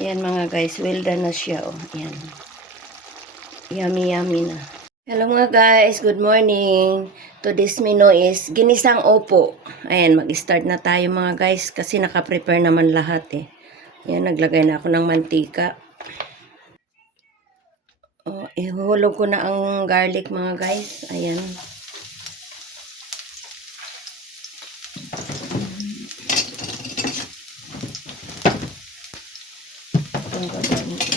Ayan mga guys, well done na siya. Oh. Ayan. Yummy, yummy na. Hello mga guys, good morning. Today's menu is ginisang opo. Ayan, mag-start na tayo mga guys kasi naka-prepare naman lahat eh. Ayan, naglagay na ako ng mantika. Oh, ihulog ko na ang garlic mga guys. Ayan. Itong gagawin ko.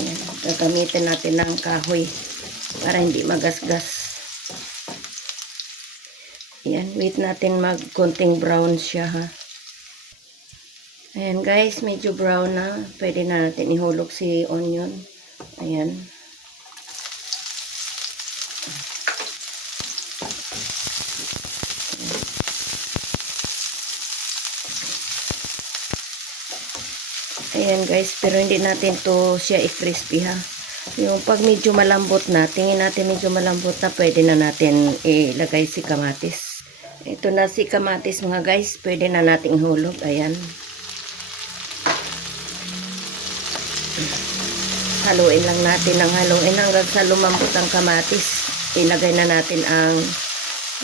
Ayan, gagamitin natin ng kahoy para hindi magasgas. Ayan, wait natin mag konting brown siya ha. Ayan guys, medyo brown na. Pwede na natin ihulog si onion. Ayan. Ayan guys, pero hindi natin to siya i-crispy ha. Yung pag medyo malambot na, tingin natin medyo malambot na, pwede na natin ilagay si kamatis. Ito na si kamatis mga guys, pwede na nating hulog. Ayan. Haluin lang natin ng haluin hanggang sa lumambot ang kamatis. Ilagay na natin ang,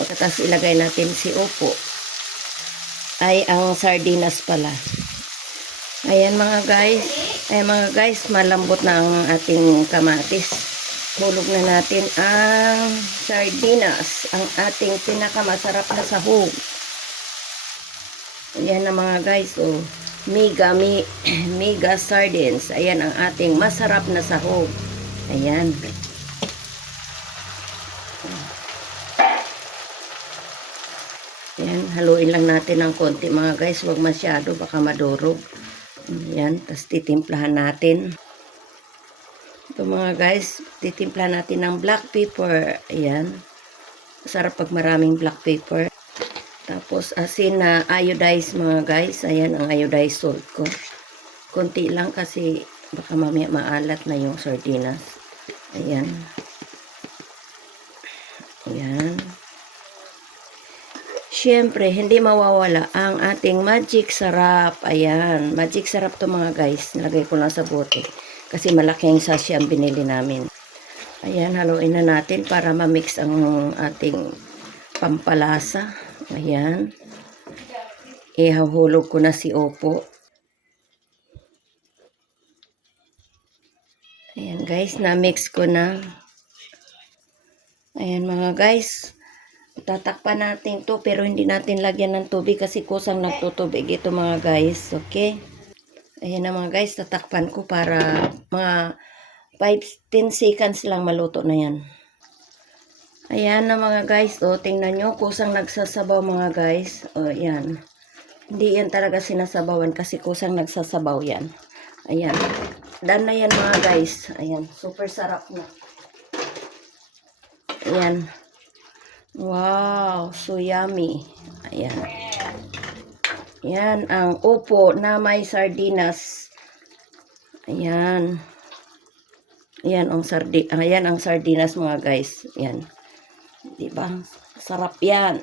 pagkatas ilagay natin si upo. Ay, ang sardinas pala. Ayan mga guys. Ayan mga guys, malambot na ang ating kamatis. Hulog na natin ang sardinas. Ang ating pinakamasarap na sahog. Ayan na mga guys. Oh. Mega, mi, mega sardines. Ayan ang ating masarap na sahog. Ayan. Ayan, haluin lang natin ng konti mga guys. Huwag masyado, baka madurog. Ayan, tapos titimplahan natin. Ito mga guys, titimplahan natin ng black pepper. Ayan. Masarap pag maraming black pepper. Tapos asin na iodized mga guys. Ayan ang iodized salt ko. Konti lang kasi baka mamaya maalat na yung sardinas. Ayan. Siyempre, hindi mawawala ang ating magic sarap. Ayan, magic sarap to mga guys. Nilagay ko lang sa bote. Kasi malaki ang sachet ang binili namin. Ayan, haluin na natin para ma-mix ang ating pampalasa. Ayan. Ihahulog ko na si Opo. Ayan guys, na-mix ko na. Ayan mga guys. Tatakpan natin to pero hindi natin lagyan ng tubig kasi kusang nagtutubig ito mga guys. Okay? Ayan na mga guys, tatakpan ko para mga 5-10 seconds lang maluto na yan. Ayan na mga guys. O, tingnan nyo, kusang nagsasabaw mga guys. O, ayan. Hindi yan talaga sinasabawan kasi kusang nagsasabaw yan. Ayan. Dan na yan mga guys. Ayan. Super sarap na. Ayan. Wow, so yummy. Ayan. Yan ang upo na may sardinas. Ayan. Ayan ang sardi ayan ang sardinas mga guys. Ayan. 'Di ba? Sarap 'yan.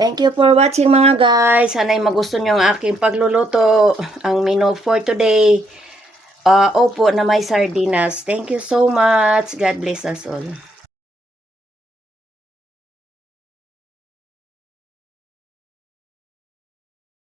Thank you for watching mga guys. Sana'y magusto nyo ang aking pagluluto. Ang menu for today uh, opo na may sardinas. Thank you so much. God bless us all.